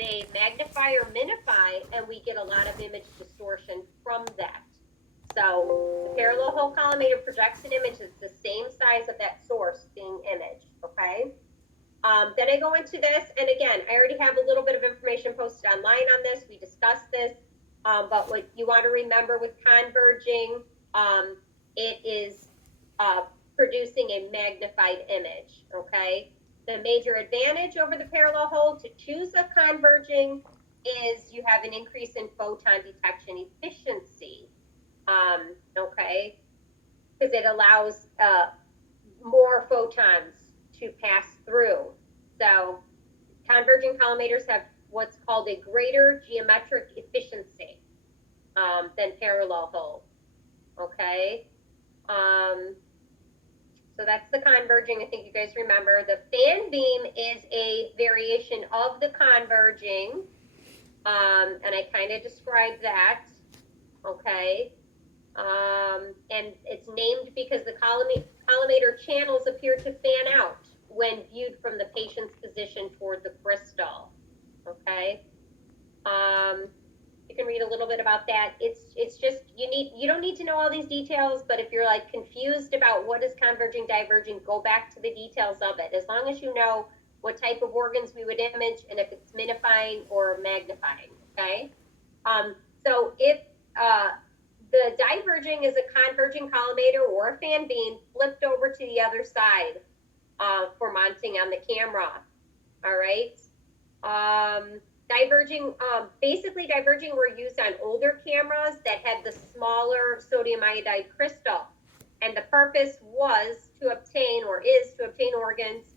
they magnify or minify, and we get a lot of image distortion from that. So the parallel whole collimator projects an image that's the same size of that source being imaged, okay? Then I go into this, and again, I already have a little bit of information posted online on this. We discussed this, but what you want to remember with converging, it is producing a magnified image, okay? The major advantage over the parallel hold to choose a converging is you have an increase in photon detection efficiency, okay? Because it allows more photons to pass through. So converging collimators have what's called a greater geometric efficiency than parallel hold, okay? So that's the converging. I think you guys remember. The fan beam is a variation of the converging, and I kind of described that, okay? And it's named because the collimator channels appear to fan out when viewed from the patient's position toward the crystal, okay? You can read a little bit about that. It's just, you don't need to know all these details, but if you're like confused about what is converging, diverging, go back to the details of it. As long as you know what type of organs we would image and if it's minifying or magnifying, okay? So if the diverging is a converging collimator or a fan beam flipped over to the other side for mounting on the camera, all right? Diverging, basically diverging were used on older cameras that had the smaller sodium iodide crystal. And the purpose was to obtain, or is to obtain organs,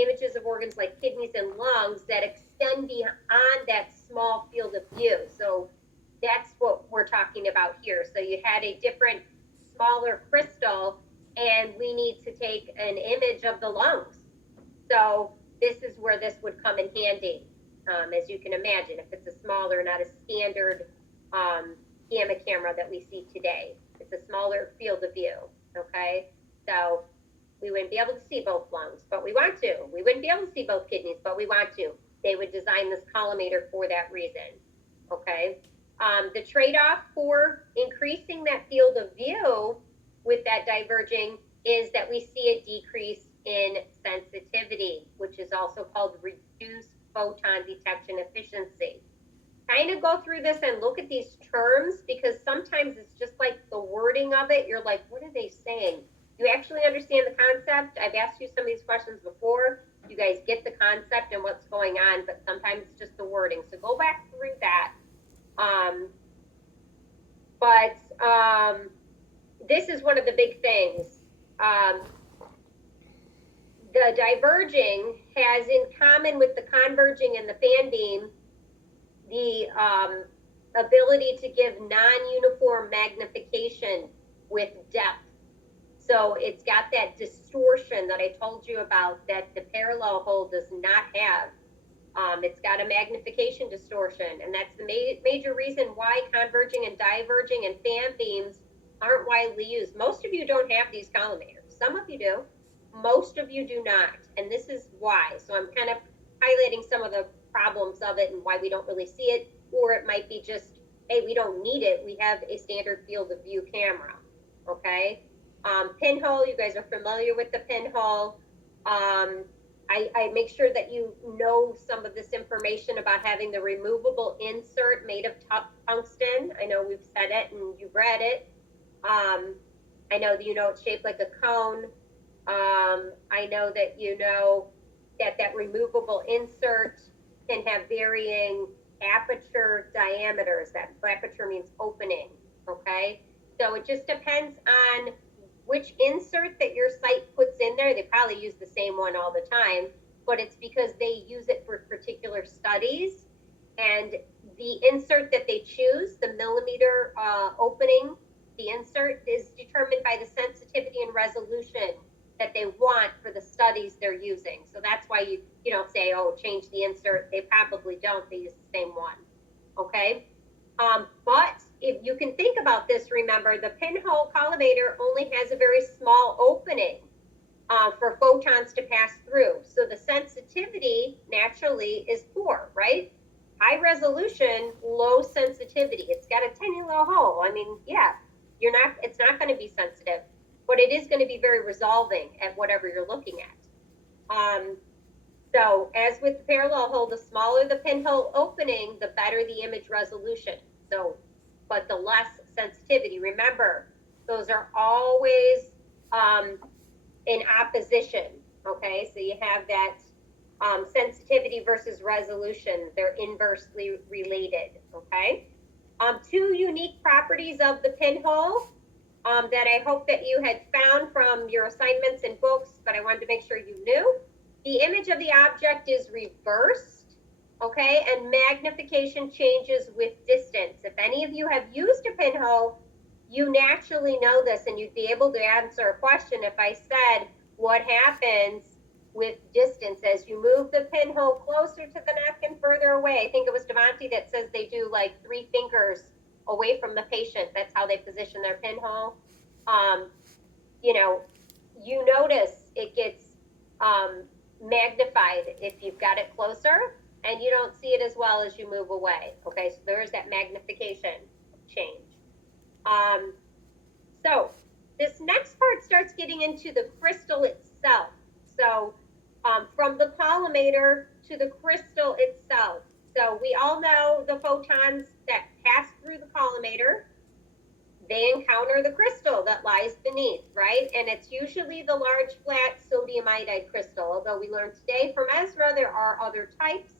images of organs like kidneys and lungs that extend beyond that small field of view. So that's what we're talking about here. So you had a different, smaller crystal, and we need to take an image of the lungs. So this is where this would come in handy. As you can imagine, if it's a smaller, not a standard gamma camera that we see today. It's a smaller field of view, okay? So we wouldn't be able to see both lungs, but we want to. We wouldn't be able to see both kidneys, but we want to. They would design this collimator for that reason, okay? The trade-off for increasing that field of view with that diverging is that we see a decrease in sensitivity, which is also called reduced photon detection efficiency. Kind of go through this and look at these terms, because sometimes it's just like the wording of it. You're like, what are they saying? You actually understand the concept. I've asked you some of these questions before. You guys get the concept and what's going on, but sometimes it's just the wording. So go back through that. This is one of the big things. The diverging has in common with the converging and the fan beam the ability to give non-uniform magnification with depth. So it's got that distortion that I told you about that the parallel hold does not have. It's got a magnification distortion, and that's the major reason why converging and diverging and fan beams aren't widely used. Most of you don't have these collimators. Some of you do. Most of you do not, and this is why. So I'm kind of highlighting some of the problems of it and why we don't really see it, or it might be just, hey, we don't need it. We have a standard field of view camera, okay? Pinhole, you guys are familiar with the pinhole. I make sure that you know some of this information about having the removable insert made of tungsten. I know we've said it and you've read it. I know that you know it's shaped like a cone. I know that you know that that removable insert can have varying aperture diameters. That aperture means opening, okay? So it just depends on which insert that your site puts in there. They probably use the same one all the time, but it's because they use it for particular studies. And the insert that they choose, the millimeter opening, the insert is determined by the sensitivity and resolution that they want for the studies they're using. So that's why you don't say, oh, change the insert. They probably don't. They use the same one, okay? But if you can think about this, remember, the pinhole collimator only has a very small opening. for photons to pass through. So the sensitivity naturally is poor, right? High resolution, low sensitivity. It's got a tiny little hole. I mean, yeah, it's not going to be sensitive, but it is going to be very resolving at whatever you're looking at. So as with the parallel hole, the smaller the pinhole opening, the better the image resolution. So, but the less sensitivity. Remember, those are always in opposition, okay? So you have that sensitivity versus resolution. They're inversely related, okay? Two unique properties of the pinhole that I hope that you had found from your assignments and books, but I wanted to make sure you knew. The image of the object is reversed, okay? And magnification changes with distance. If any of you have used a pinhole, you naturally know this, and you'd be able to answer a question if I said, what happens with distance as you move the pinhole closer to the neck and further away? I think it was Devontae that says they do like 3 fingers away from the patient. That's how they position their pinhole. You know, you notice it gets magnified if you've got it closer, and you don't see it as well as you move away. Okay, so there is that magnification change. So this next part starts getting into the crystal itself. So from the collimator to the crystal itself. So we all know the photons that pass through the collimator, they encounter the crystal that lies beneath, right? And it's usually the large flat sodium iodide crystal. Although we learned today from Ezra, there are other types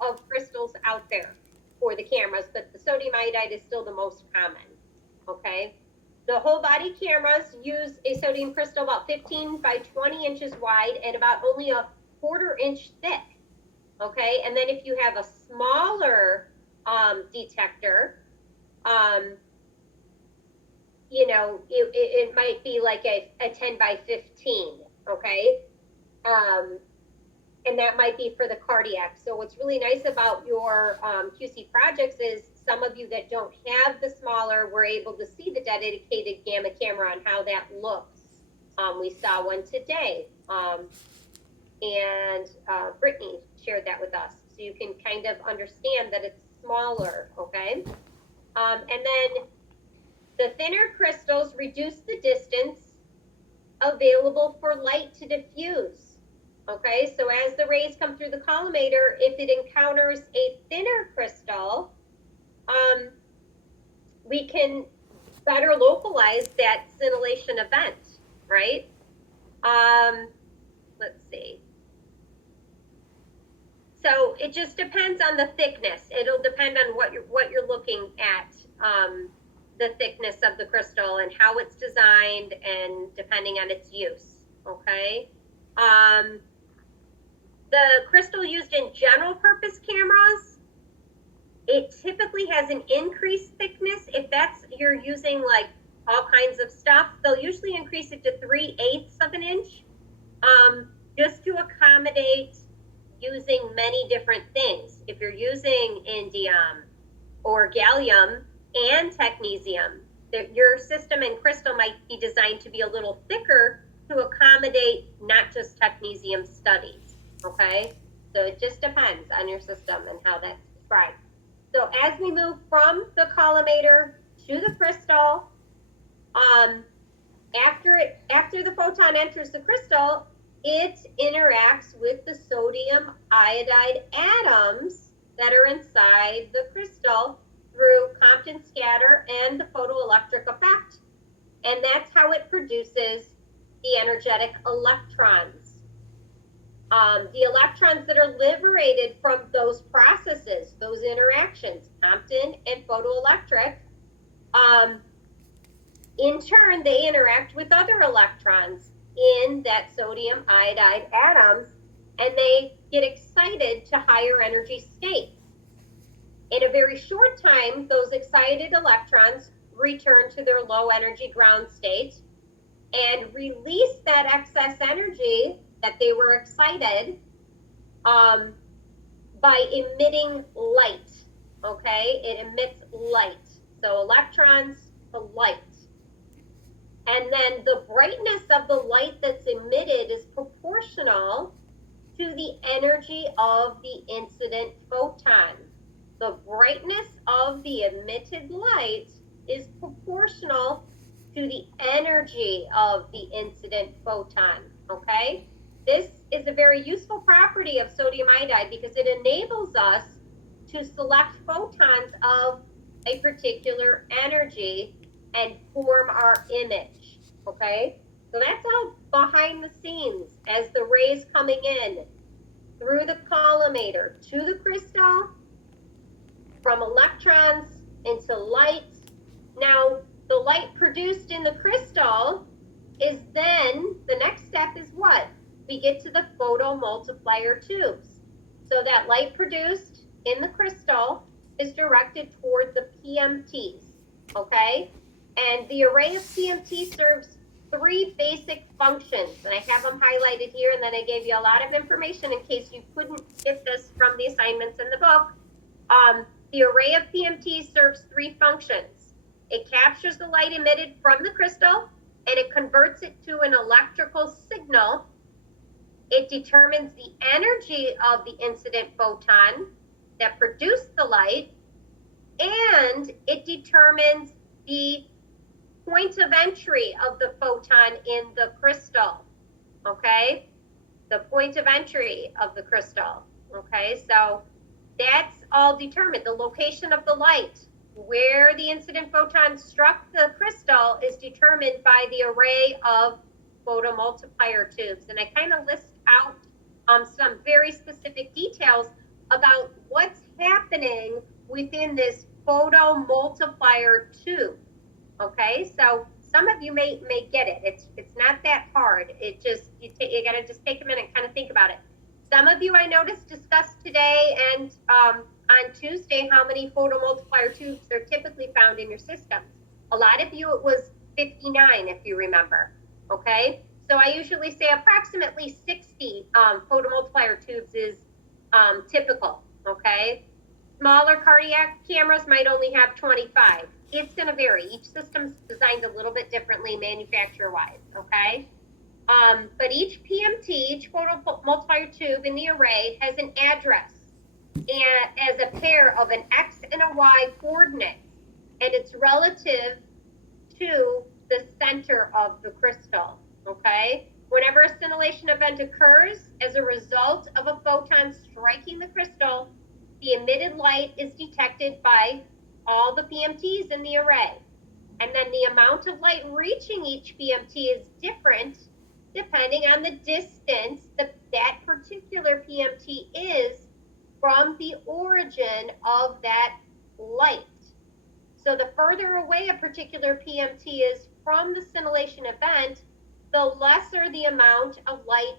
of crystals out there for the cameras, but the sodium iodide is still the most common, okay? The whole body cameras use a sodium crystal about 15 by 20 inches wide and about only a 1/4 inch thick, okay? And then if you have a smaller detector, you know, it might be like a 10 by 15, okay? And that might be for the cardiac. So what's really nice about your QC projects is some of you that don't have the smaller were able to see the dedicated gamma camera and how that looks. We saw one today, and Brittany shared that with us. So you can kind of understand that it's smaller, okay? And then the thinner crystals reduce the distance available for light to diffuse. Okay, so as the rays come through the collimator, if it encounters a thinner crystal, we can better localize that scintillation event, right? Let's see. So it just depends on the thickness. It'll depend on what you're looking at, the thickness of the crystal and how it's designed, and depending on its use. Okay. The crystal used in general purpose cameras, it typically has an increased thickness. If that's, you're using like all kinds of stuff, they'll usually increase it to 3/8 of an inch, just to accommodate using many different things. If you're using indium or gallium and technetium, your system and crystal might be designed to be a little thicker to accommodate not just technetium studies, okay? So it just depends on your system and how that's described. So as we move from the collimator to the crystal, after the photon enters the crystal, it interacts with the sodium iodide atoms that are inside the crystal through Compton scatter and the photoelectric effect. And that's how it produces the energetic electrons. The electrons that are liberated from those processes, those interactions, Compton and photoelectric, in turn, they interact with other electrons in that sodium iodide atoms, and they get excited to higher energy states. In a very short time, those excited electrons return to their low energy ground state and release that excess energy that they were excited by emitting light, okay? It emits light. So electrons to light. And then the brightness of the light that's emitted is proportional to the energy of the incident photon. The brightness of the emitted light is proportional to the energy of the incident photon, okay? This is a very useful property of sodium iodide because it enables us to select photons of a particular energy and form our image, okay? So that's all behind the scenes as the rays coming in through the collimator to the crystal, from electrons into light. Now, the light produced in the crystal is then, the next step is what? We get to the photomultiplier tubes. So that light produced in the crystal is directed toward the PMTs, okay? And the array of PMT serves three basic functions, and I have them highlighted here, and then I gave you a lot of information in case you couldn't get this from the assignments in the book. The array of PMT serves three functions. It captures the light emitted from the crystal, and it converts it to an electrical signal. It determines the energy of the incident photon that produced the light, and it determines the point of entry of the photon in the crystal, okay? The point of entry of the crystal, okay? So that's all determined. The location of the light, where the incident photon struck the crystal, is determined by the array of photomultiplier tubes. And I kind of list out some very specific details about what's happening within this photomultiplier tube. Okay, so some of you may get it. It's not that hard. It just, you gotta just take a minute and kind of think about it. Some of you I noticed discussed today and on Tuesday how many photomultiplier tubes are typically found in your systems. A lot of you, it was 59 if you remember, okay? So I usually say approximately 60 photomultiplier tubes is typical, okay? Smaller cardiac cameras might only have 25. It's gonna vary. Each system's designed a little bit differently manufacturer-wise, okay? But each PMT, each photomultiplier tube in the array has an address and as a pair of an X and a Y coordinate, and it's relative to the center of the crystal, okay? Whenever a scintillation event occurs as a result of a photon striking the crystal, the emitted light is detected by all the PMTs in the array. And then the amount of light reaching each PMT is different depending on the distance that particular PMT is from the origin of that light. So the further away a particular PMT is from the scintillation event, the lesser the amount of light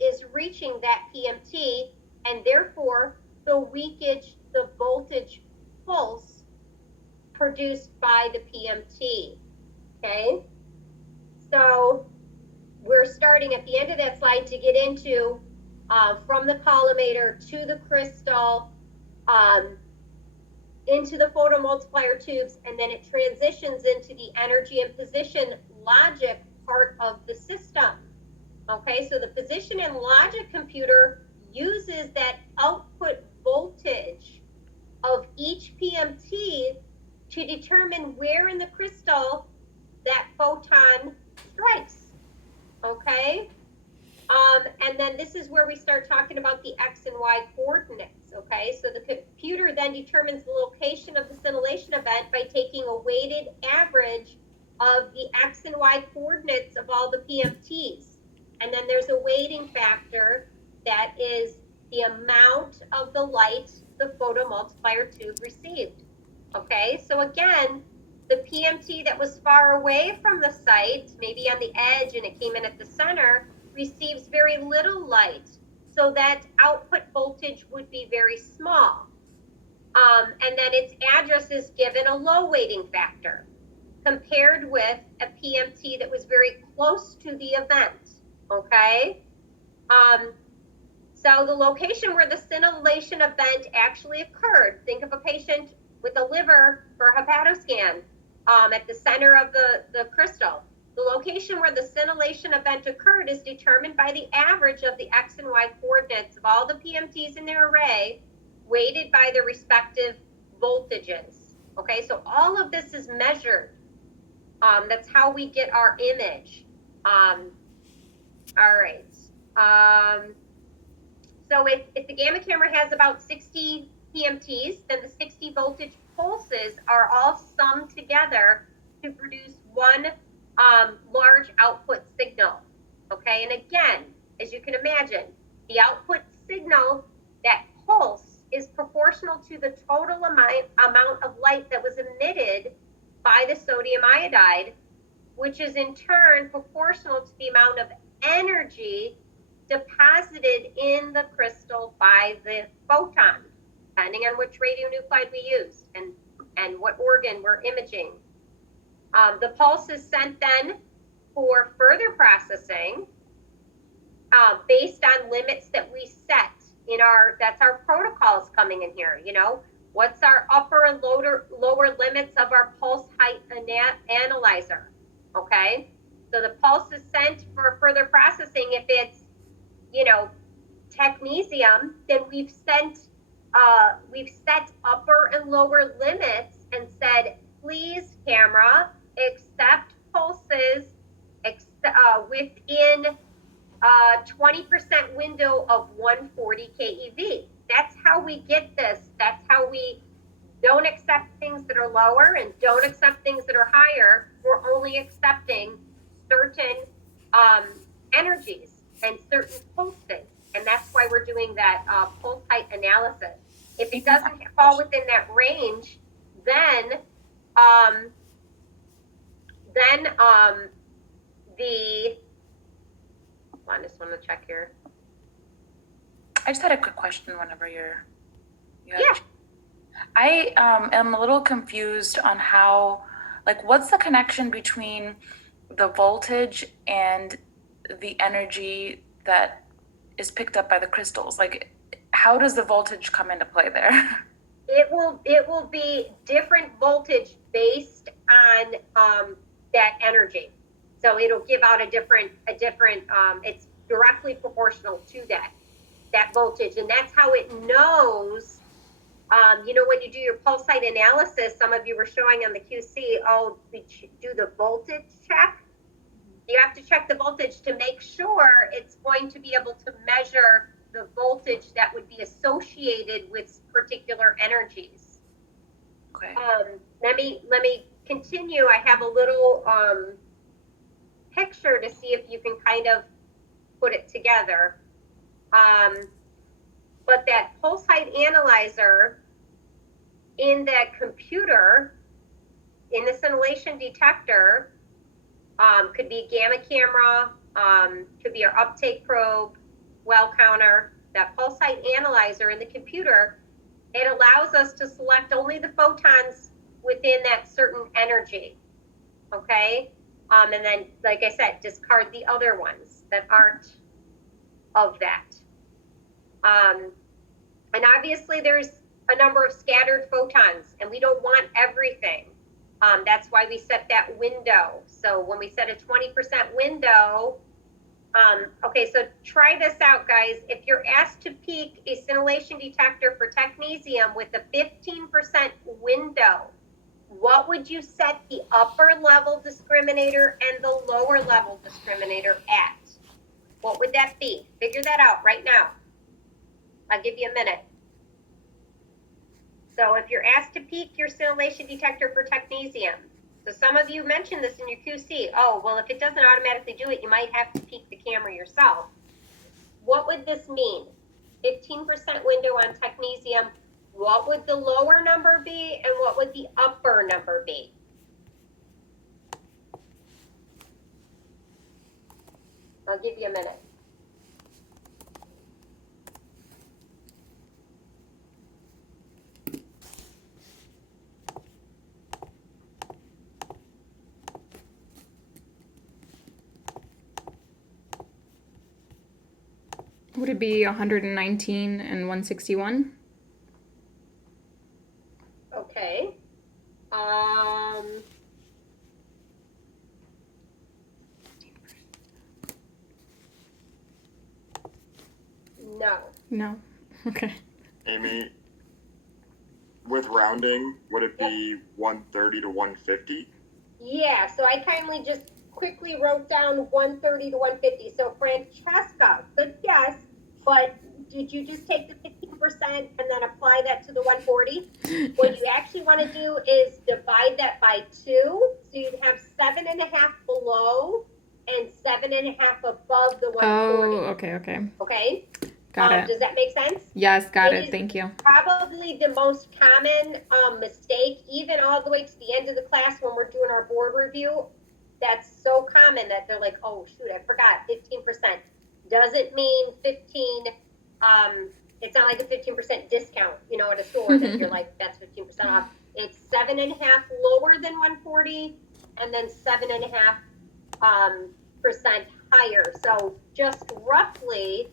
is reaching that PMT, and therefore the weakage, the voltage pulse produced by the PMT, okay? So we're starting at the end of that slide to get into from the collimator to the crystal, into the photomultiplier tubes, and then it transitions into the energy and position logic part of the system. Okay, so the position and logic computer uses that output voltage of each PMT to determine where in the crystal that photon strikes. Okay, and then this is where we start talking about the X and Y coordinates. Okay, so the computer then determines the location of the scintillation event by taking a weighted average of the X and Y coordinates of all the PMTs. And then there's a weighting factor that is the amount of the light the photomultiplier tube received. Okay, so again, the PMT that was far away from the site, maybe on the edge and it came in at the center, receives very little light. So that output voltage would be very small. And then its address is given a low weighting factor compared with a PMT that was very close to the event, okay? So the location where the scintillation event actually occurred, think of a patient with a liver for a hepatoscan at the center of the crystal. The location where the scintillation event occurred is determined by the average of the X and Y coordinates of all the PMTs in their array, weighted by their respective voltages. Okay, so all of this is measured. That's how we get our image. All right. So if the gamma camera has about 60 PMTs, then the 60 voltage pulses are all summed together to produce one large output signal. Okay, and again, as you can imagine, the output signal, that pulse, is proportional to the total amount of light that was emitted by the sodium iodide, which is in turn proportional to the amount of energy deposited in the crystal by the photon, depending on which radionuclide we use and what organ we're imaging. The pulse is sent then for further processing based on limits that we set in that's our protocols coming in here, you know. What's our upper and lower limits of our pulse height analyzer, okay? So the pulse is sent for further processing. If it's, you know, technetium, then we've set upper and lower limits and said, please, camera, accept pulses within 20% window of 140 keV. That's how we get this. That's how we don't accept things that are lower and don't accept things that are higher. We're only accepting certain energies and certain pulses. And that's why we're doing that pulse height analysis. If it doesn't fall within that range, then I just want to check here. I just had a quick question whenever you're. Yeah. I am a little confused on how, like, what's the connection between the voltage and the energy that is picked up by the crystals? Like, how does the voltage come into play there? It will be different voltage based on that energy. So it'll give out a different it's directly proportional to that voltage, and that's how it knows. You know, when you do your pulse height analysis, some of you were showing on the QC, we do the voltage check. You have to check the voltage to make sure it's going to be able to measure the voltage that would be associated with particular energies. Okay. Let me continue. I have a little picture to see if you can kind of put it together. But that pulse height analyzer in that computer, in the scintillation detector, could be gamma camera, could be our uptake probe, well counter. That pulse height analyzer in the computer, it allows us to select only the photons within that certain energy, okay? And then, like I said, discard the other ones that aren't of that. And obviously there's a number of scattered photons, and we don't want everything. That's why we set that window. So when we set a 20% window, okay, so try this out, guys. If you're asked to peak a scintillation detector for technetium with a 15% window, what would you set the upper level discriminator and the lower level discriminator at? What would that be? Figure that out right now. I'll give you a minute. So if you're asked to peak your scintillation detector for technetium, so some of you mentioned this in your QC. Oh, well, if it doesn't automatically do it, you might have to peak the camera yourself. What would this mean? 15% window on technetium. What would the lower number be, and what would the upper number be? I'll give you a minute. Would it be 119 and 161? Okay. No. No. Okay. Amy, with rounding, would it be 130 to 150? Yeah, so I kindly just quickly wrote down 130 to 150. So Francesca, good guess, but did you just take the 15% and then apply that to the 140? What Yes. you actually want to do is divide that by 2. So you'd have 7.5 below and 7.5 above the 140. Oh, okay. Okay? Got it. Does that make sense? Yes, got It it. is Thank you. probably the most common mistake, even all the way to the end of the class when we're doing our board review. That's so common that they're like, oh shoot, I forgot 15%. Doesn't mean 15. It's not like a 15% discount, at a store that you're like, that's 15% off. It's 7.5 lower than 140, and then 7.5 percent higher. So just roughly,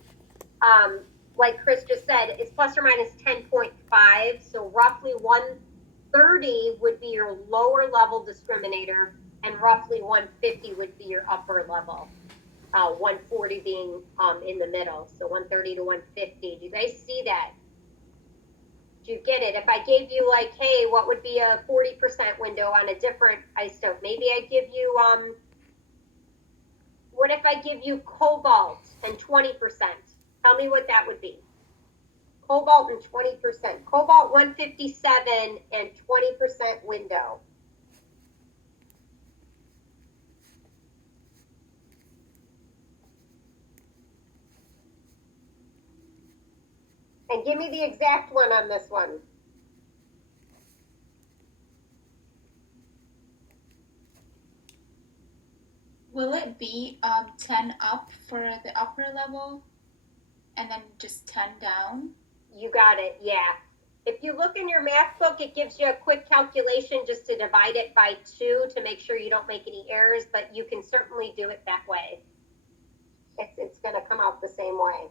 like Chris just said, it's plus or minus 10.5. So roughly 130 would be your lower level discriminator, and roughly 150 would be your upper level. 140 being in the middle. So 130 to 150. Do you guys see that? Do you get it? If I gave you like, hey, what would be a 40% window on a different isotope? Maybe I give you, what if I give you cobalt and 20%? Tell me what that would be. Cobalt and 20%. Cobalt 157 and 20% window. And give me the exact one on this one. Will it be 10 up for the upper level and then just 10 down? You got it, yeah. If you look in your math book, it gives you a quick calculation just to divide it by 2 to make sure you don't make any errors, but you can certainly do it that way. It's going to come out the same way.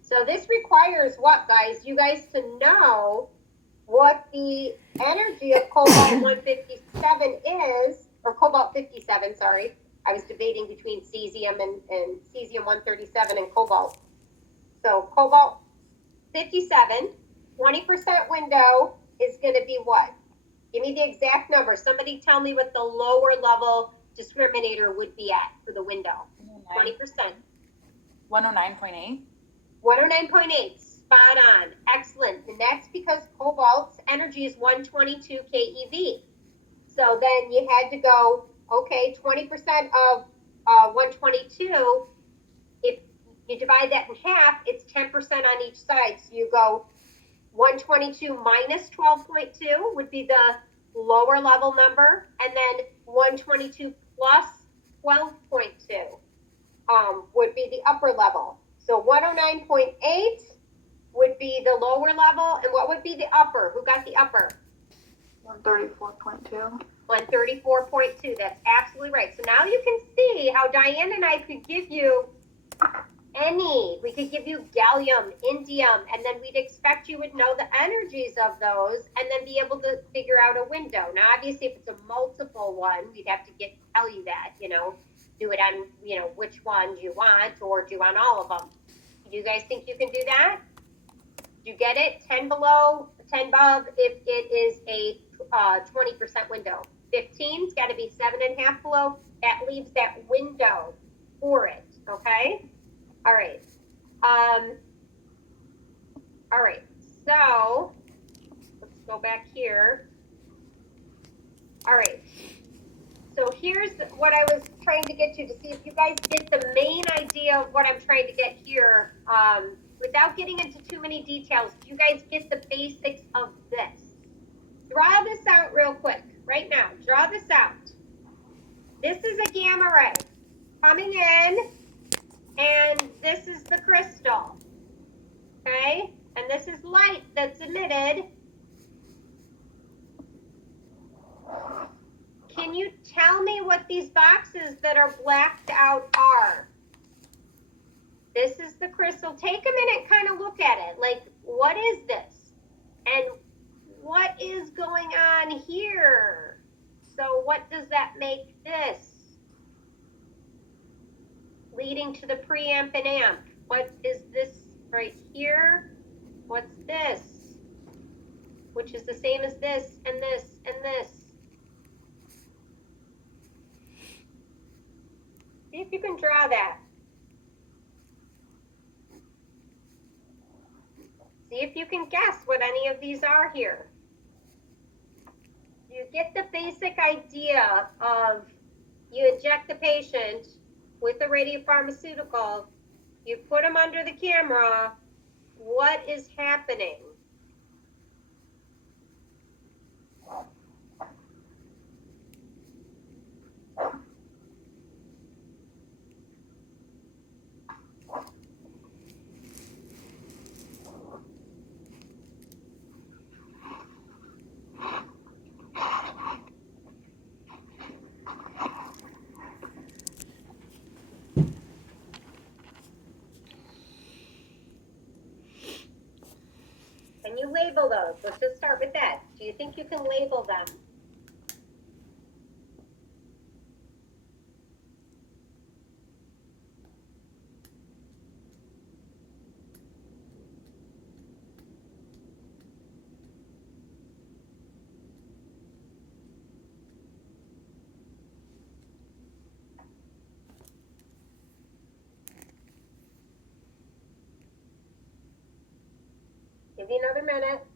So this requires what, guys? You guys to know what the energy of cobalt 157 is, or cobalt 57, sorry. I was debating between cesium and cesium 137 and cobalt. So cobalt 57, 20% window is going to be what? Give me the exact number. Somebody tell me what the lower level discriminator would be at for the window. 20%. 109.8. 109.8, spot on. Excellent. And that's because cobalt's energy is 122 keV. So then you had to go, okay, 20% of 122, if you divide that in half, it's 10% on each side. So you go 122 minus 12.2 would be the lower level number, and then 122 plus 12.2 would be the upper level. So 109.8 would be the lower level, and what would be the upper? Who got the upper? 134.2. 134.2, that's absolutely right. So now you can see how Diane and I could give you we could give you gallium, indium, and then we'd expect you would know the energies of those and then be able to figure out a window. Now, obviously, if it's a multiple one, we'd have to tell you that, do it on, which ones you want, or do you want all of them? Do you guys think you can do that? Do you get it? 10 below, 10 above, if it is a 20% window. 15's got to be 7.5 below. That leaves that window for it, okay? All right. All right, so let's go back here. All right. So here's what I was trying to get to see if you guys get the main idea of what I'm trying to get here. Without getting into too many details, do you guys get the basics of this? Draw this out real quick, right now. Draw this out. This is a gamma ray coming in, and this is the crystal, okay? And this is light that's emitted. Can you tell me what these boxes that are blacked out are? This is the crystal. Take a minute, kind of look at it. Like, what is this? And what is going on here? So what does that make this? Leading to the preamp and amp. What is this right here? What's this? Which is the same as this and this and this. See if you can draw that. See if you can guess what any of these are here. You get the basic idea of you inject the patient with a radiopharmaceutical, you put them under the camera, what is happening? Can you label those? Let's just start with that. Do you think you can label them? Give you another minute.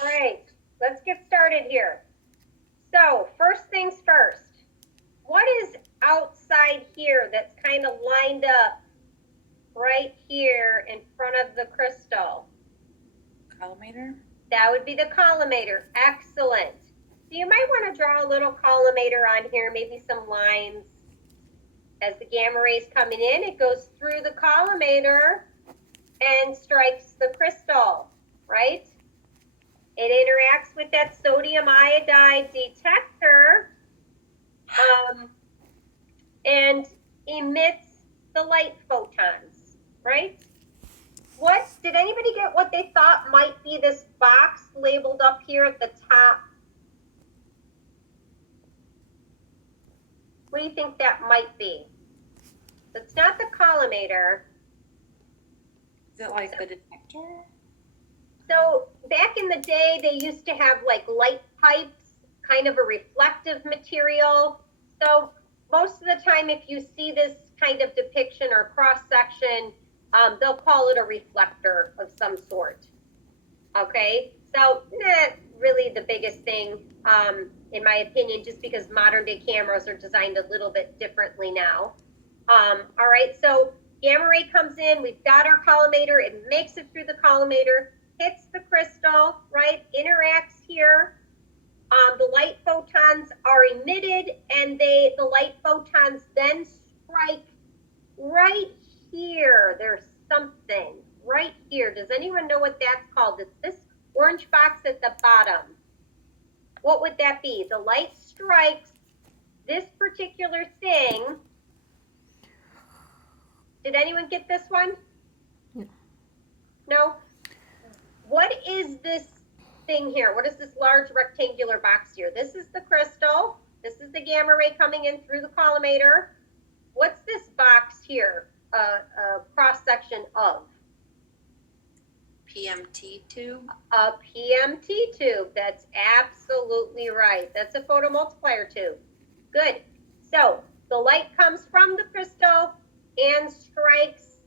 All right, let's get started here. So first things first, what is outside here that's kind of lined up right here in front of the crystal? Collimator? That would be the collimator. Excellent. So you might want to draw a little collimator on here, maybe some lines. As the gamma rays coming in, it goes through the collimator and strikes the crystal, right? It interacts with that sodium iodide detector and emits the light photons, right? What, did anybody get what they thought might be this box labeled up here at the top? What do you think that might be? It's not the collimator. Is it like the detector? So back in the day, they used to have like light pipes, kind of a reflective material. So most of the time, if you see this kind of depiction or cross section, they'll call it a reflector of some sort. Okay, so not really the biggest thing, in my opinion, just because modern day cameras are designed a little bit differently now. All right, so gamma ray comes in, we've got our collimator, it makes it through the collimator, hits the crystal, right, interacts here. The light photons are emitted and the light photons then strike right here. There's something right here. Does anyone know what that's called? It's this orange box at the bottom. What would that be? The light strikes this particular thing. Did anyone get this one? No? What is this thing here? What is this large rectangular box here? This is the crystal. This is the gamma ray coming in through the collimator. What's this box here? A cross section of? PMT tube? A PMT tube, that's absolutely right. That's a photomultiplier tube. Good. So the light comes from the crystal and strikes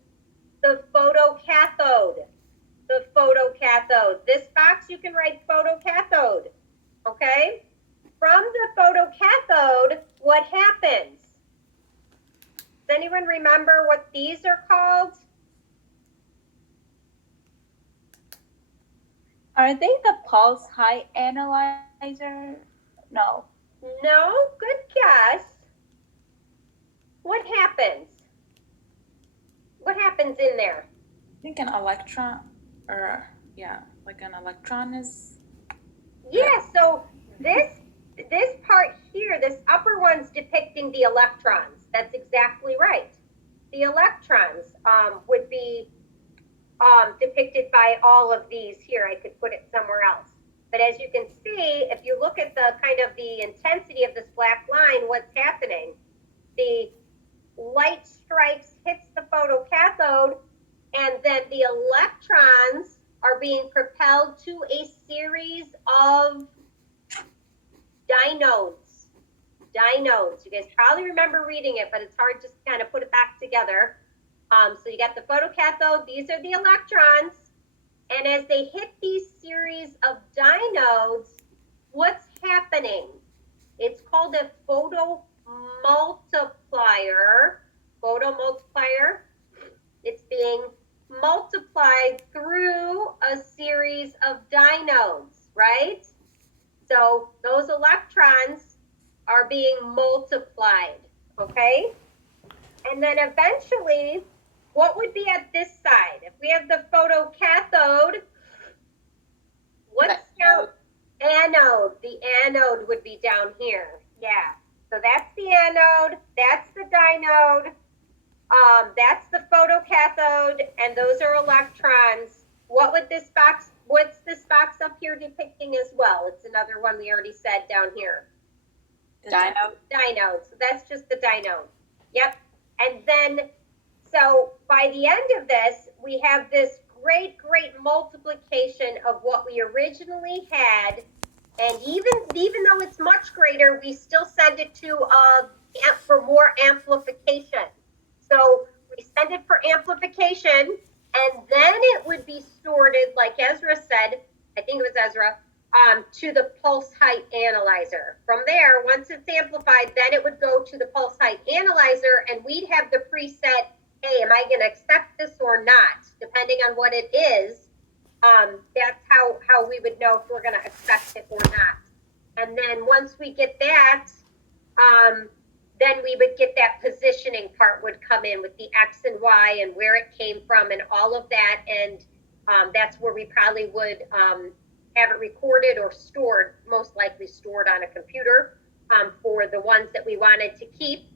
the photocathode. The photocathode. This box you can write photocathode. Okay? From the photocathode, what happens? Does anyone remember what these are called? Are they the pulse height analyzer? No. No, good guess. What happens? What happens in there? I think an electron, or yeah, like an electron is. Yeah, so this part here, this upper one's depicting the electrons. That's exactly right. The electrons would be depicted by all of these here. I could put it somewhere else. But as you can see, if you look at the kind of the intensity of this black line, what's happening? The light strikes, hits the photocathode, and then the electrons are being propelled to a series of dynodes. Dynodes. You guys probably remember reading it, but it's hard just to kind of put it back together. So you got the photocathode, these are the electrons, and as they hit these series of dynodes, what's happening? It's called a photomultiplier. Photomultiplier. It's being multiplied through a series of dynodes, right? So those electrons are being multiplied, okay? And then eventually, what would be at this side? If we have the photocathode, what's down? Anode. The anode would be down here. Yeah. So that's the anode, that's the dynode, that's the photocathode, and those are electrons. What would this box, what's this box up here depicting as well? It's another one we already said down here. Dynode. Dynode. So that's just the dynode. Yep. And then, so by the end of this, we have this great multiplication of what we originally had. And even though it's much greater, we still send it to for more amplification. So we send it for amplification, and then it would be sorted, like Ezra said, I think it was Ezra, to the pulse height analyzer. From there, once it's amplified, then it would go to the pulse height analyzer, and we'd have the preset, hey, am I going to accept this or not, depending on what it is. That's how we would know if we're going to accept it or not. And then once we get that, then we would get that positioning part would come in with the X and Y and where it came from and all of that. And that's where we probably would have it recorded or stored, most likely stored on a computer for the ones that we wanted to keep.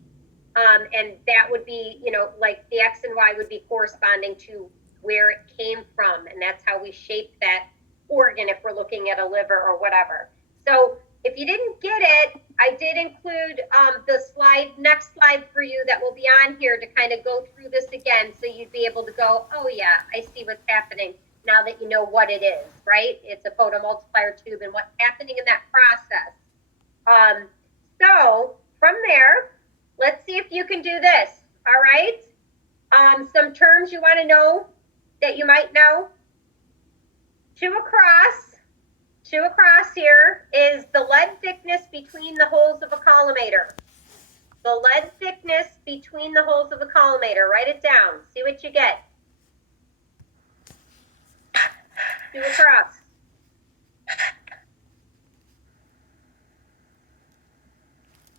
And that would be, you know, like the X and Y would be corresponding to where it came from. And that's how we shape that organ if we're looking at a liver or whatever. So if you didn't get it, I did include the next slide for you that will be on here to kind of go through this again. So you'd be able to go, oh yeah, I see what's happening now that you know what it is, right? It's a photomultiplier tube and what's happening in that process. So from there, let's see if you can do this, all right? Some terms you want to know that you might know. Two across here is the lead thickness between the holes of a collimator. The lead thickness between the holes of the collimator. Write it down. See what you get. Two across.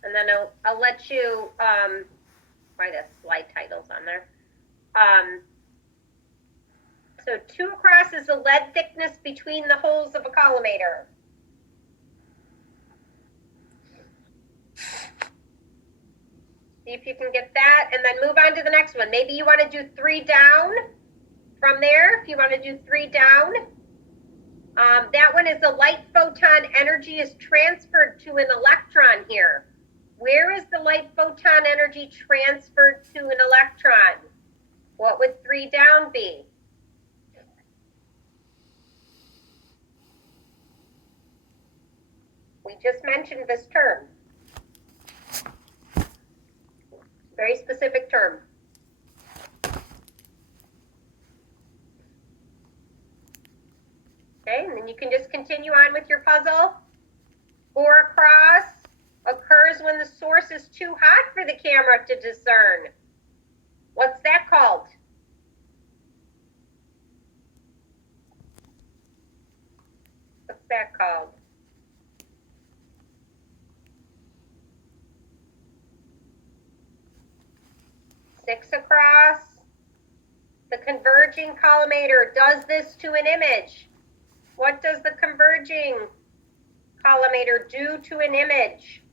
And then I'll let you write a slide titles on there. So 2 across is the lead thickness between the holes of a collimator. See if you can get that, and then move on to the next one. Maybe you want to do 3 down from there, if you want to do 3 down. That one is the light photon energy is transferred to an electron here. Where is the light photon energy transferred to an electron? What would 3 down be? We just mentioned this term. Very specific term. Okay, and then you can just continue on with your puzzle. 4 across occurs when the source is too hot for the camera to discern. What's that called? What's that called? Six across. The converging collimator does this to an image. What does the converging collimator do to an image?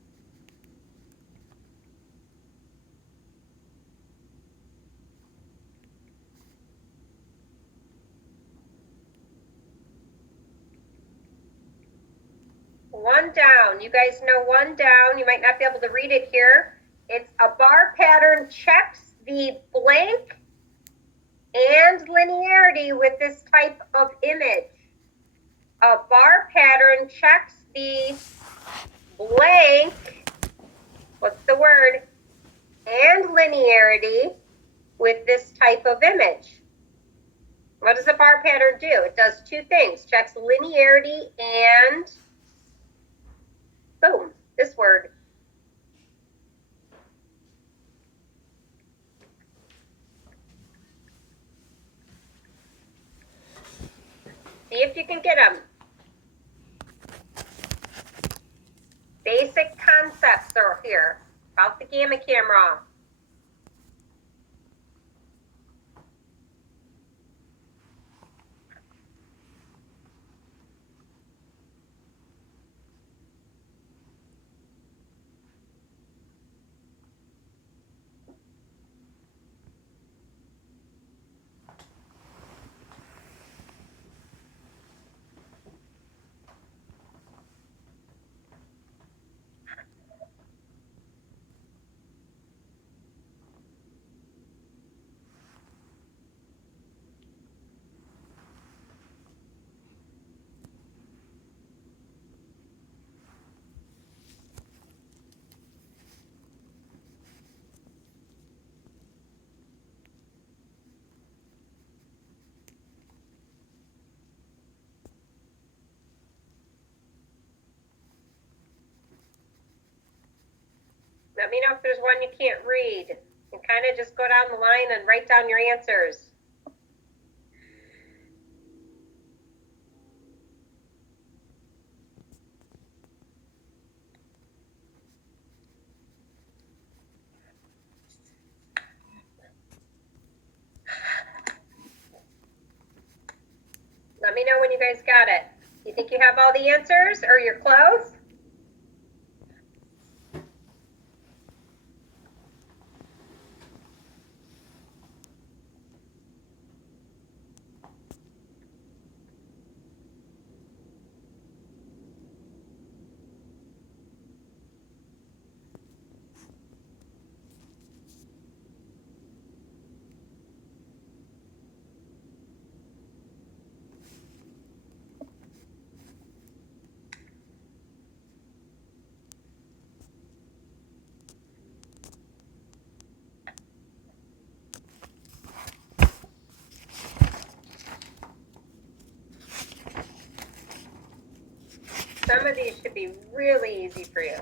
One down. You guys know one down. You might not be able to read it here. It's a bar pattern checks the blank and linearity with this type of image. A bar pattern checks the blank, what's the word, and linearity with this type of image. What does a bar pattern do? It does two things, checks linearity and, boom, this word. See if you can get them. Basic concepts are here about the Gamma camera. Let me know if there's one you can't read. And kind of just go down the line and write down your answers. Let me know when you guys got it. You think you have all the answers or you're close? Some of these should be really easy for you.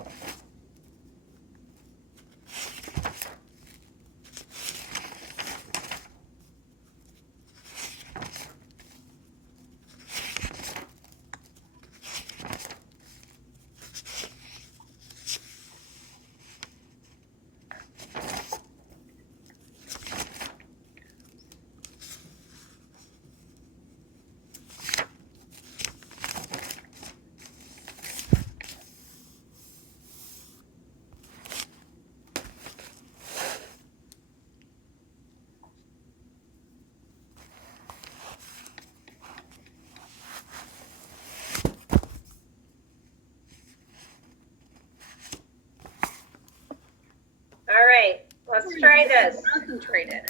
All right, let's try this. Concentrated.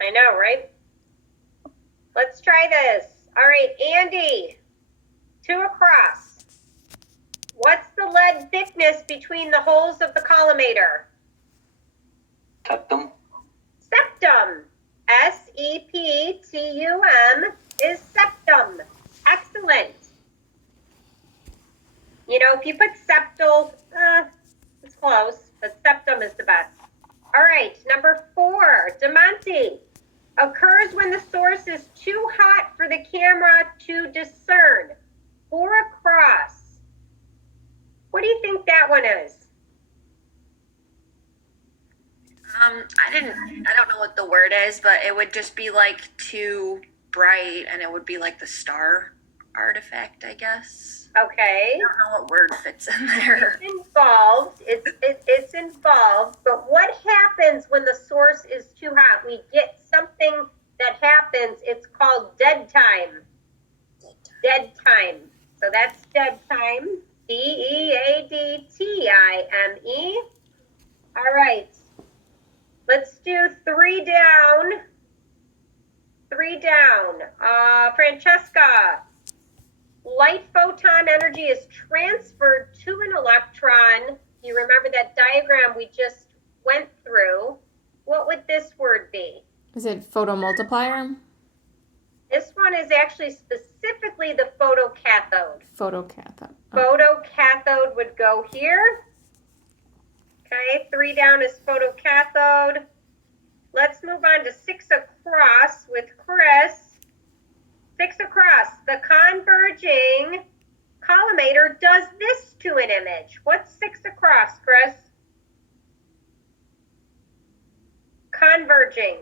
I know, right? Let's try this. All right, Andy, 2 across. What's the lead thickness between the holes of the collimator? Septum. Septum. S-E-P-T-U-M is septum. Excellent. You know, if you put septal, it's close, but septum is the best. All right, number 4, DeMonte. Occurs when the source is too hot for the camera to discern. 4 across. What do you think that one is? I don't know what the word is, but it would just be like too bright and it would be like the star artifact, I guess. Okay. I don't know what word fits in there. It's involved. It's involved. But what happens when the source is too hot? We get something that happens. It's called dead time. Dead time. So that's dead time. D-E-A-D-T-I-M-E. All right. Let's do 3 down. 3 down. Francesca. Light photon energy is transferred to an electron. You remember that diagram we just went through. What would this word be? Is it photomultiplier? This one is actually specifically the photocathode. Photocathode. Photocathode would go here. Okay, 3 down is photocathode. Let's move on to 6 across with Chris. 6 across, the converging collimator does this to an image. What's 6 across, Chris? Converging.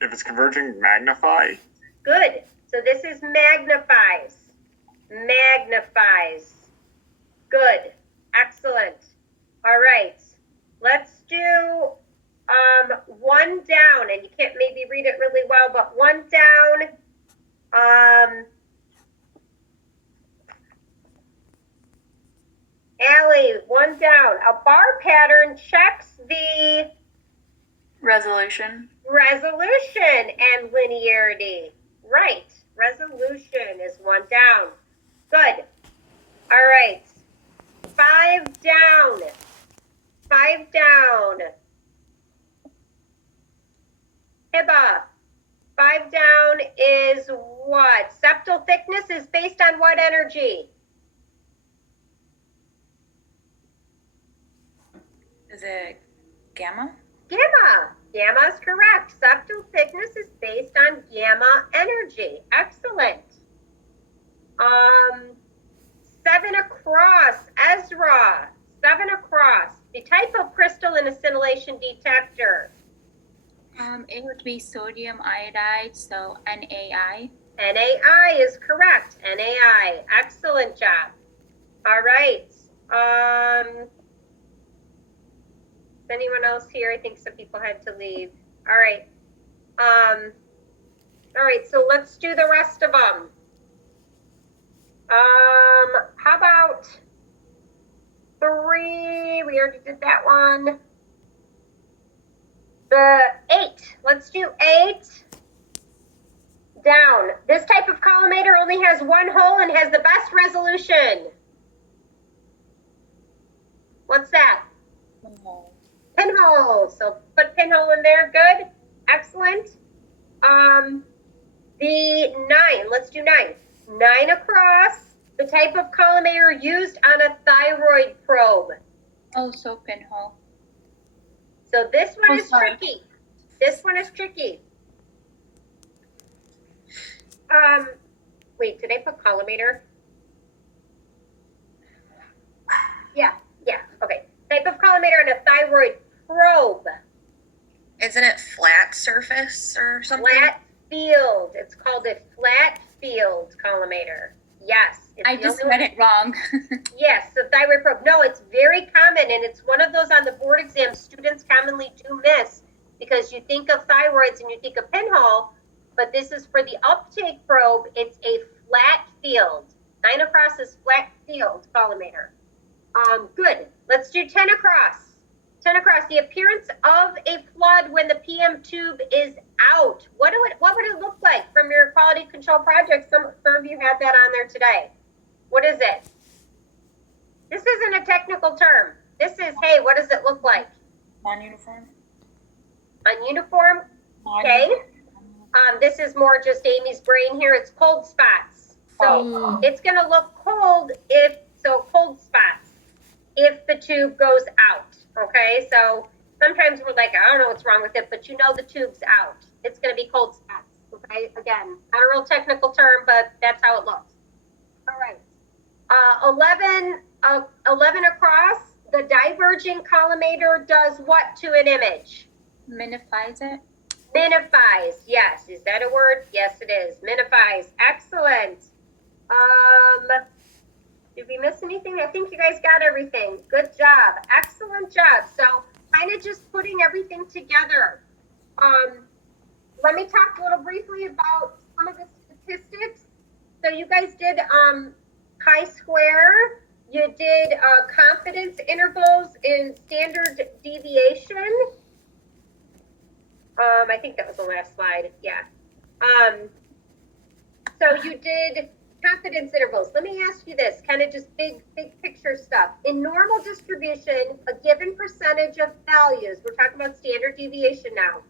If it's converging, magnify. Good. So this is magnifies. Magnifies. Good. Excellent. All right. Let's do 1 down, and you can't maybe read it really well, but 1 down. Allie, 1 down. A bar pattern checks the Resolution. resolution and linearity. Right. Resolution is 1 down. Good. All right. 5 down. 5 down. Hiba. 5 down is what? Septal thickness is based on what energy? Is it gamma? Gamma. Gamma is correct. Septal thickness is based on gamma energy. Excellent. 7 across, Ezra. 7 across. The type of crystal in a scintillation detector. It would be sodium iodide, so NaI. NaI is correct. NaI. Excellent job. All right. Is anyone else here? I think some people had to leave. All right. All right, so let's do the rest of them. How about 3? We already did that one. The 8. Let's do 8. Down. This type of collimator only has 1 hole and has the best resolution. What's that? Pinhole. So put pinhole in there. Good. Excellent. The 9. Let's do 9. 9 across. The type of collimator used on a thyroid probe. Also pinhole. So this one is sorry. tricky. This one is tricky. Wait, did I put collimator? Yeah, okay. Type of collimator on a thyroid probe. Isn't it flat surface or something? Flat field. It's called a flat field collimator. Yes. it's I the just only read one- it wrong. Yes, the thyroid probe. No, it's very common, and it's one of those on the board exam students commonly do miss because you think of thyroids and you think of pinhole, but this is for the uptake probe. It's a flat field. 9 across is flat field collimator. Good. Let's do 10 across. 10 across. The appearance of a flood when the PM tube is out. What would it look like from your quality control project? Some of you had that on there today. What is it? This isn't a technical term. This is, hey, what does it look like? Non-uniform? Ununiform, okay? This is more just Amy's brain here. It's cold spots. So it's gonna look cold cold spots if the tube goes out, okay? So sometimes we're like, I don't know what's wrong with it, but you know the tube's out. It's gonna be cold spots, okay? Again, not a real technical term, but that's how it looks. All right. 11 across, the diverging collimator does what to an image? Minifies it. Minifies, yes. Is that a word? Yes, it is. Minifies. Excellent. Did we miss anything? I think you guys got everything. Good job. Excellent job. So kind of just putting everything together. Let me talk a little briefly about some of the statistics. So you guys did chi-square. You did confidence intervals in standard deviation. I think that was the last slide. Yeah. So you did confidence intervals. Let me ask you this, kind of just big picture stuff. In normal distribution, a given percentage of values, we're talking about standard deviation now,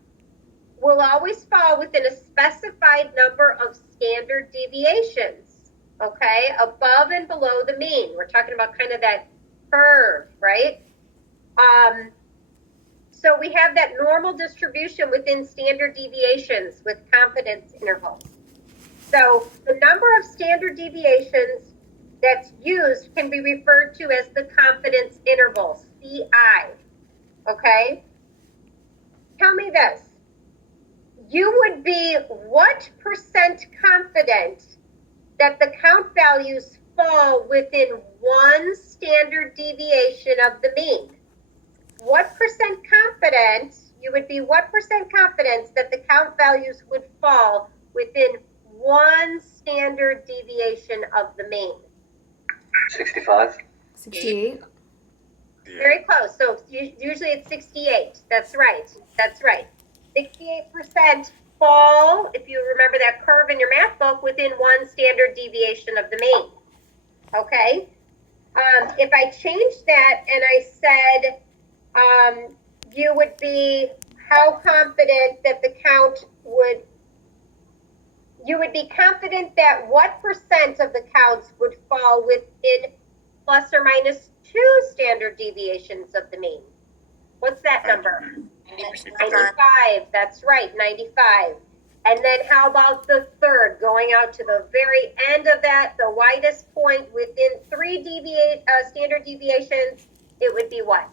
will always fall within a specified number of standard deviations, okay? Above and below the mean. We're talking about kind of that curve, right? So we have that normal distribution within standard deviations with confidence intervals. So the number of standard deviations that's used can be referred to as the confidence interval, CI, okay? Tell me this. You would be what percent confident that the count values fall within one standard deviation of the mean? What percent confident, you would be what percent confidence that the count values would fall within one standard deviation of the mean? 65. 68. Very close. So usually it's 68. That's right. That's right. 68% fall, if you remember that curve in your math book, within one standard deviation of the mean. Okay? If I changed that and I said, you would be how confident that the count would, you would be confident that what percent of the counts would fall within plus or minus 2 standard deviations of the mean? What's that number? 95, that's right, 95. And then how about the third, going out to the very end of that, the widest point within 3 standard deviations, it would be what?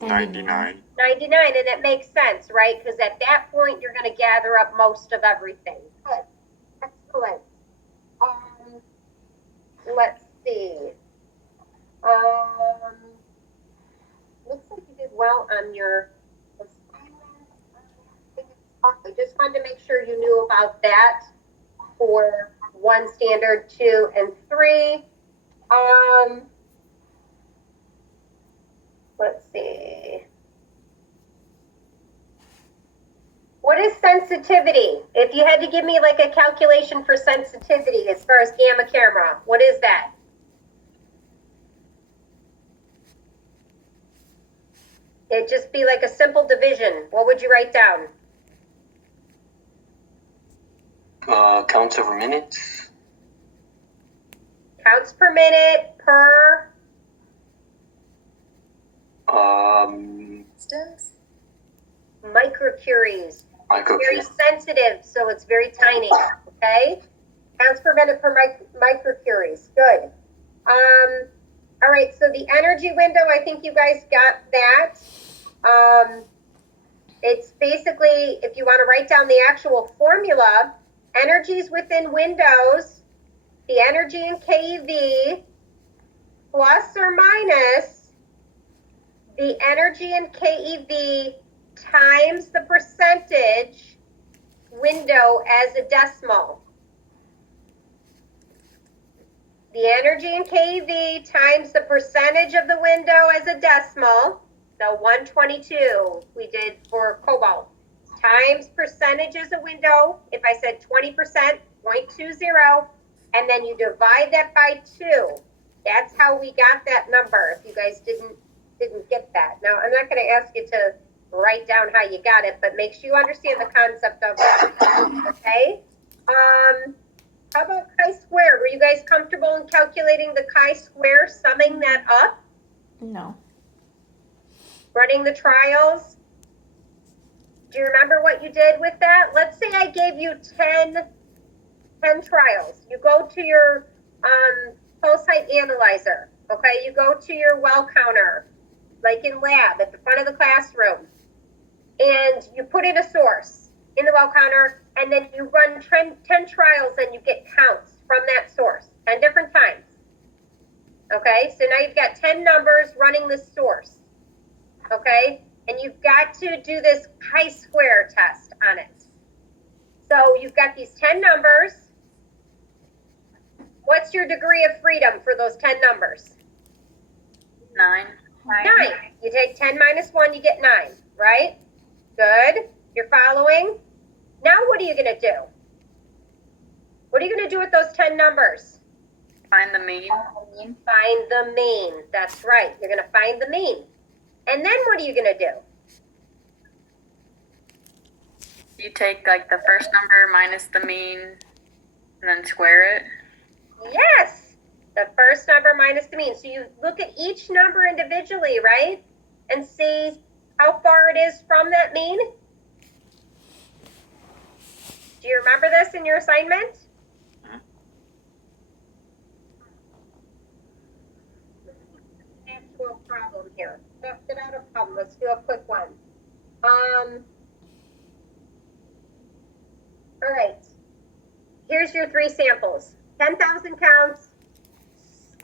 99. 99, and it makes sense, right? Because at that point, you're going to gather up most of everything. Good. Excellent. Let's see. Looks like you did well on your assignment. I just wanted to make sure you knew about that for 1 standard, 2, and 3. Let's see. What is sensitivity? If you had to give me like a calculation for sensitivity as far as gamma camera, what is that? It'd just be like a simple division. What would you write down? Counts over minutes. Counts per minute per microcuries. Very sensitive, so it's very tiny, okay? Counts per minute per microcuries. Good. All right, so the energy window, I think you guys got that. It's basically, if you want to write down the actual formula, energies within windows, the energy in keV, plus or minus the energy in keV times the percentage window as a decimal. The energy in keV times the percentage of the window as a decimal, so 122 we did for cobalt, times percentage as a window, if I said 20%, 0.20, and then you divide that by 2. That's how we got that number, if you guys didn't get that. Now, I'm not gonna ask you to write down how you got it, but make sure you understand the concept of that, okay? How about chi-square? Were you guys comfortable in calculating the chi-square, summing that up, No. running the trials? Do you remember what you did with that? Let's say I gave you 10 trials. You go to your pulse height analyzer, okay? You go to your well counter, like in lab at the front of the classroom, and you put in a source in the well counter, and then you run 10 trials and you get counts from that source, 10 different times. Okay, so now you've got 10 numbers running this source, okay? And you've got to do this chi-square test on it. So you've got these 10 numbers. What's your degree of freedom for those 10 numbers? 9. 9. You take 10 minus 1, you get 9, right? Good. You're following? Now what are you going to do? What are you going to do with those 10 numbers? Find the mean. Find the mean. That's right. You're going to find the mean. And then what are you going to do? You take like the first number minus the mean and then square it. Yes, the first number minus the mean. So you look at each number individually, right? And see how far it is from that mean. Do you remember this in your assignment? Actual problem here. Let's get out of problem. Let's do a quick one. All right. Here's your 3 samples. 10,000 counts,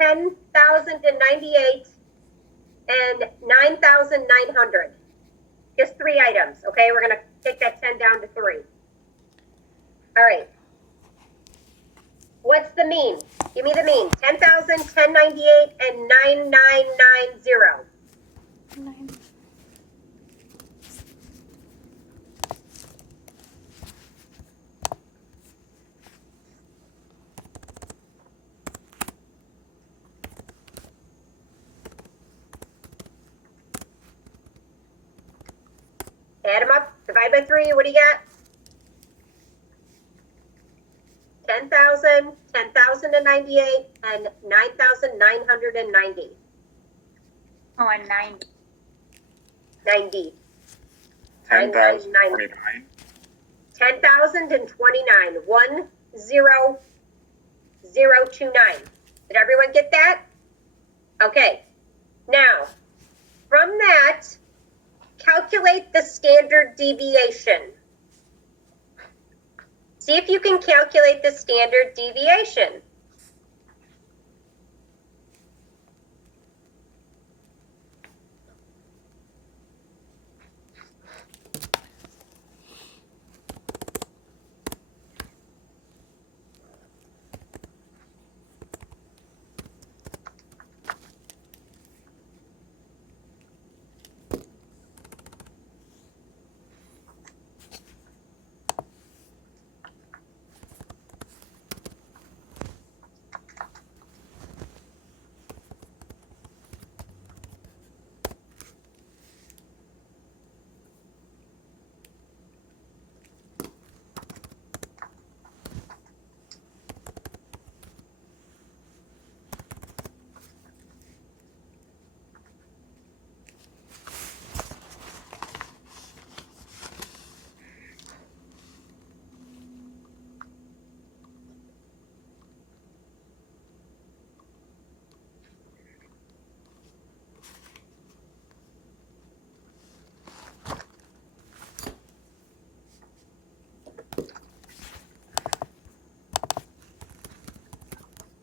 10,098, and 9,900. Just 3 items, okay? We're gonna take that 10 down to 3. All right. What's the mean? Give me the mean. 10,000, 1098, and 9,990. 9. Add them up, divide by 3, what do you got? 10,000, 10,098, and 9,990. Oh, and 9. 90. 10,029. 10,029. 10029. Did everyone get that? Okay. Now, from that, calculate the standard deviation. See if you can calculate the standard deviation.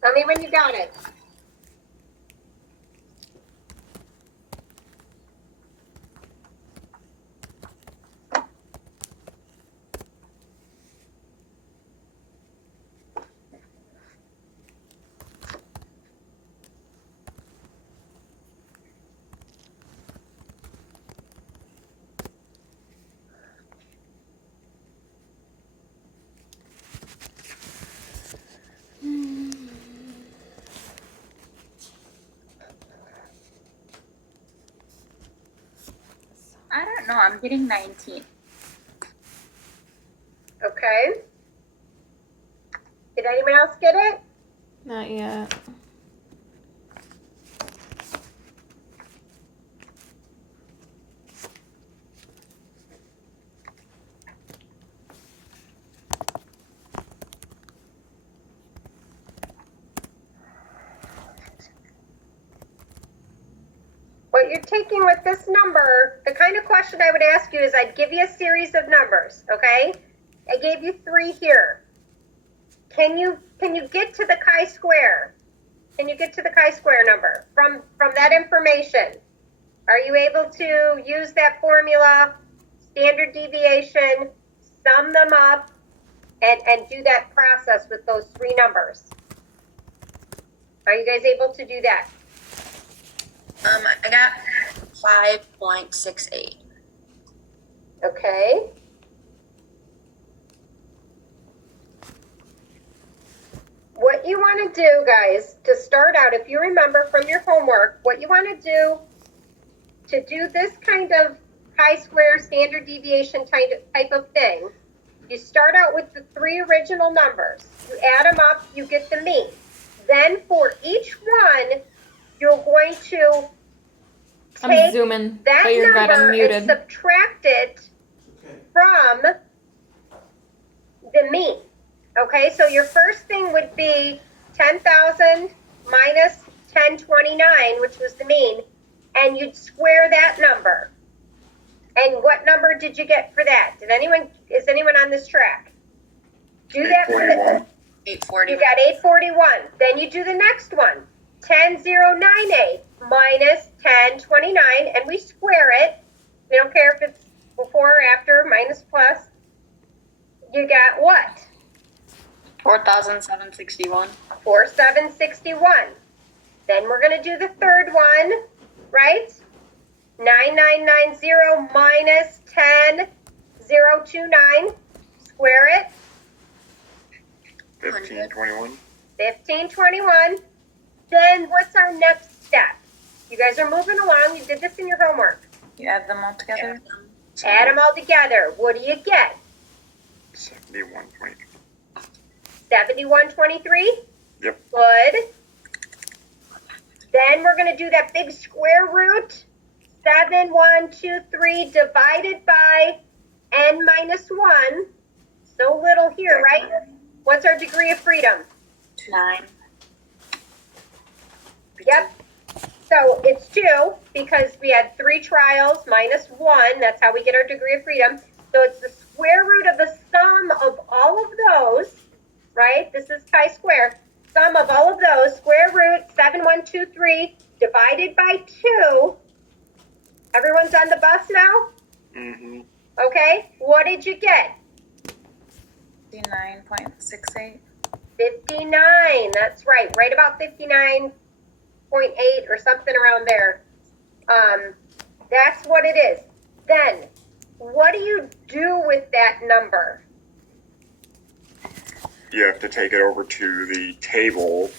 Tell me when you got it. I don't know. I'm getting 19. Okay. Did anyone else get it? Not yet. What you're taking with this number, the kind of question I would ask you is I'd give you a series of numbers, okay? I gave you 3 here. Can you get to the chi-square? Can you get to the chi-square number from that information? Are you able to use that formula, standard deviation, sum them up, and do that process with those 3 numbers? Are you guys able to do that? I got 5.68. Okay. What you want to do, guys, to start out, if you remember from your homework, what you want to do this kind of chi-square standard deviation type of thing, you start out with the 3 original numbers. You add them up, you get the mean. Then for each one, you're going to I'm take zooming, that but you're got number and muted. subtract it from the mean. Okay, so your first thing would be 10,000 minus 1029, which was the mean, and you'd square that number. And what number did you get for that? Is anyone on this track? Do that for the 840. You got 841. Then you do the next one. 10098 minus 1029, and we square it. We don't care if it's before or after, minus plus. You got what? 4,761. 4761. Then we're going to do the third one, right? 9990 minus 10029. Square it. 1521. 1521. Then what's our next step? You guys are moving along. You did this in your homework. You add them all together? Add them all together. What do you get? 7123. 7123? Yep. Good. Then we're going to do that big square root. 7123 divided by n minus 1. So little here, right? What's our degree of freedom? 9. Yep. So it's 2 because we had 3 trials minus 1. That's how we get our degree of freedom. So it's the square root of the sum of all of those, right? This is chi-square. Sum of all of those, square root 7123 divided by 2. Everyone's on the bus now? Mm-hmm. Okay. What did you get? 59.68. 59. That's right. Right about 59.8 or something around there. That's what it is. Then, what do you do with that number? You have to take it over to the table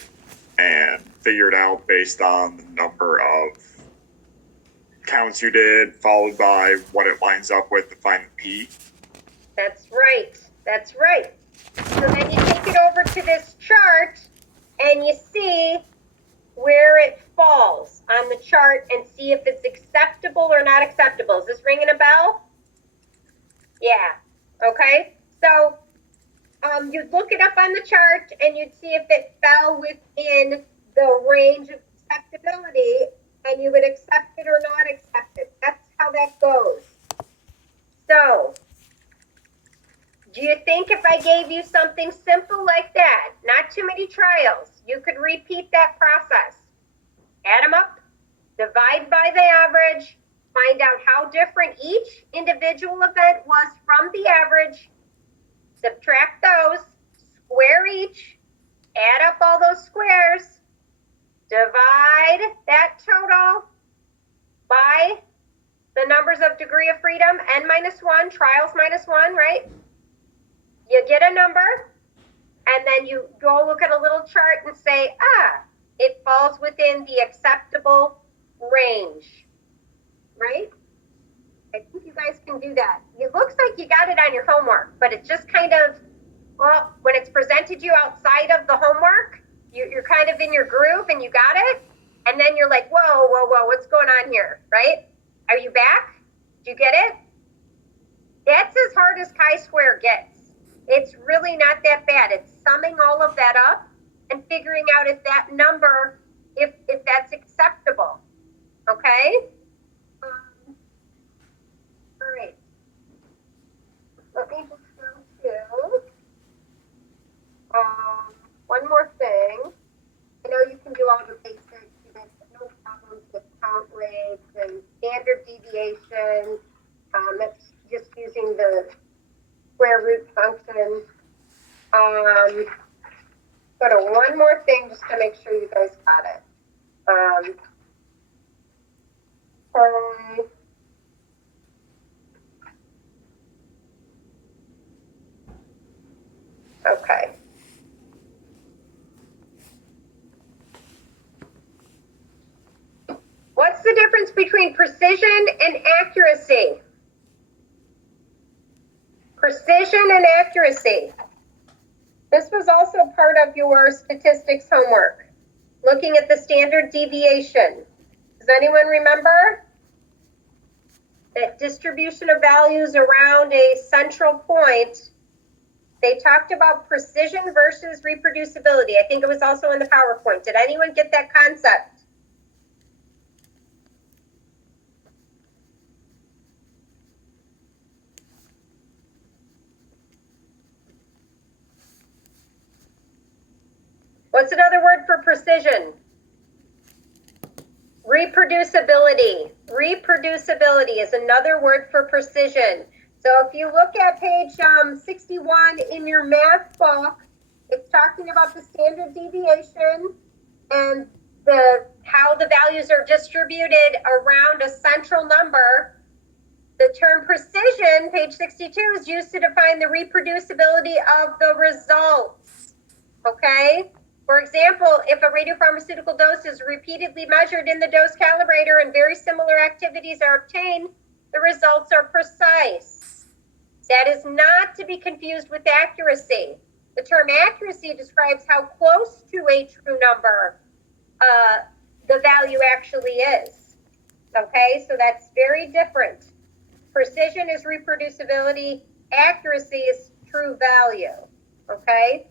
and figure it out based on the number of counts you did, followed by what it lines up with to find the P. That's right. That's right. So then you take it over to this chart and you see where it falls on the chart and see if it's acceptable or not acceptable. Is this ringing a bell? Yeah. Okay. So you'd look it up on the chart and you'd see if it fell within the range of acceptability, and you would accept it or not accept it. That's how that goes. So, do you think if I gave you something simple like that, not too many trials, you could repeat that process? Add them up, divide by the average, find out how different each individual event was from the average, subtract those, square each, add up all those squares, divide that total by the numbers of degree of freedom, n minus 1, trials minus 1, right? You get a number, and then you go look at a little chart and say, it falls within the acceptable range, right? I guys can do that. It looks like you got it on your homework, but it's just kind of, well, when it's presented you outside of the homework, you're kind of in your groove and you got it. And then you're like, whoa, what's going on here, right? Are you back? Do you get it? That's as hard as chi-square gets. It's really not that bad. It's summing all of that up and figuring out if that number, if that's acceptable, okay? All right. Let me just go to one more thing. I know you can do all the basics. You guys have no problems with count rates and standard deviation. That's just using the square root function. Go to one more thing just to make sure you guys got it. Okay. What's the difference between precision and accuracy? Precision and accuracy. This was also part of your statistics homework, looking at the standard deviation. Does anyone remember? That distribution of values around a central point. They talked about precision versus reproducibility. I think it was also in the PowerPoint. Did anyone get that concept? What's another word for precision? Reproducibility. Reproducibility is another word for precision. So if you look at page 61 in your math book, it's talking about the standard deviation and how the values are distributed around a central number. The term precision, page 62, is used to define the reproducibility of the results, okay? For example, if a radiopharmaceutical dose is repeatedly measured in the dose calibrator and very similar activities are obtained, the results are precise. That is not to be confused with accuracy. The term accuracy describes how close to a true number the value actually is. Okay, so that's very different. Precision is reproducibility, accuracy is true value. Okay?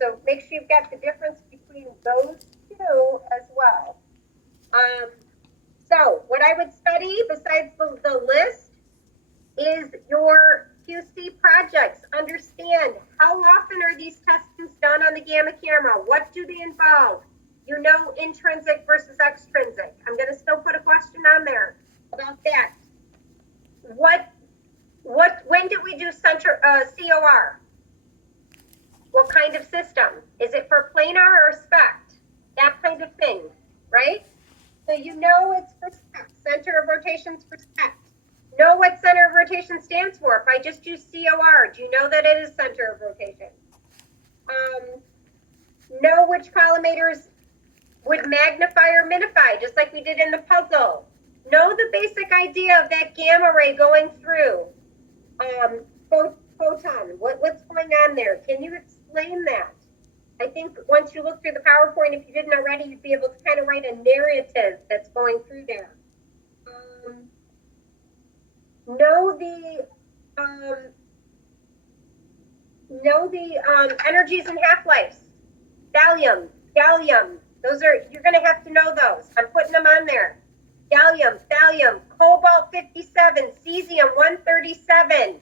So make sure you've got the difference between those two as well. So what I would study besides the list is your QC projects. Understand how often are these testings done on the gamma camera? What do they involve? You know, intrinsic versus extrinsic. I'm going to still put a question on there about that. When did we do COR? What kind of system? Is it for planar or SPECT? That kind of thing, right? So you know it's for SPECT. Center of rotation's for SPECT. Know what center of rotation stands for. If I just use COR, do you know that it is center of rotation? Know which collimators would magnify or minify, just like we did in the puzzle. Know the basic idea of that gamma ray going through. Photon, what's going on there? Can you explain that? I think once you look through the PowerPoint, if you didn't already, you'd be able to kind of write a narrative that's going through there. Know the energies and half-lives. Thallium, gallium, those are, you're gonna have to know those. I'm putting them on there. Gallium, thallium, cobalt 57, cesium 137.